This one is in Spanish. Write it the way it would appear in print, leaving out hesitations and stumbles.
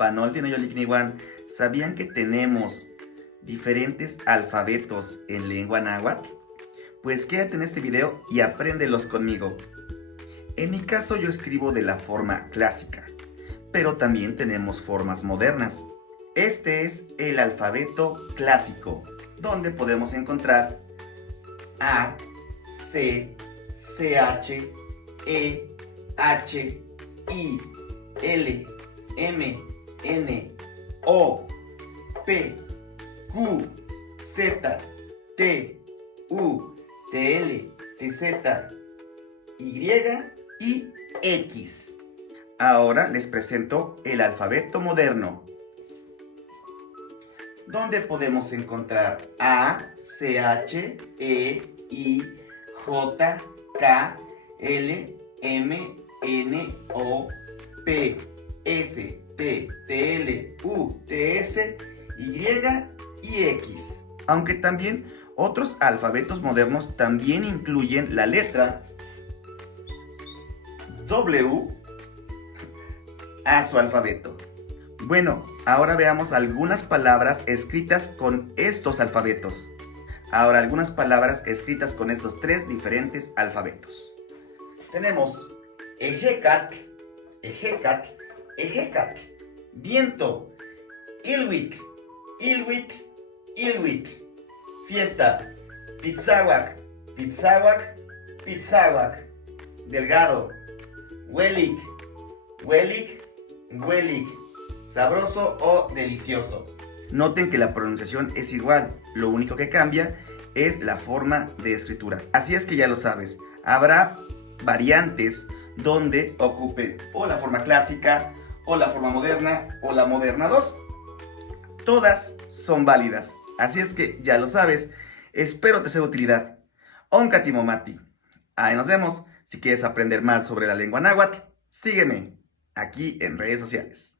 Panolti no yolikniwan, ¿sabían que tenemos diferentes alfabetos en lengua náhuatl? Pues quédate en este video y apréndelos conmigo. En mi caso yo escribo de la forma clásica, pero también tenemos formas modernas. Este es el alfabeto clásico, donde podemos encontrar A, C, CH, E, H, I, L, M, N, O, P, Q, Z, T, U, TL, TZ, Y y X. Ahora les presento el alfabeto moderno, donde podemos encontrar A, CH, E, I, J, K, L, M, N, O, P, S, T, TL, U, TS, Y y X. Aunque también otros alfabetos modernos también incluyen la letra W a su alfabeto. Bueno, ahora veamos algunas palabras escritas con estos alfabetos. Ahora algunas palabras escritas con estos tres diferentes alfabetos. Tenemos Ejecatl, Ejecatl, Ejecatl. Viento, Ilhuitl, Ilhuitl, Ilhuitl. Fiesta, Pitzahuac, Pitzahuac, Pitzahuac. Delgado, Huelic, Huelic, Huelic. Sabroso o delicioso. Noten que la pronunciación es igual, lo único que cambia es la forma de escritura. Así es que ya lo sabes, habrá variantes donde ocupen o la forma clásica, o la forma moderna, o la moderna 2. Todas son válidas, así es que ya lo sabes, espero te sea de utilidad. Oncatimomati. Ahí nos vemos. Si quieres aprender más sobre la lengua náhuatl, sígueme aquí en redes sociales.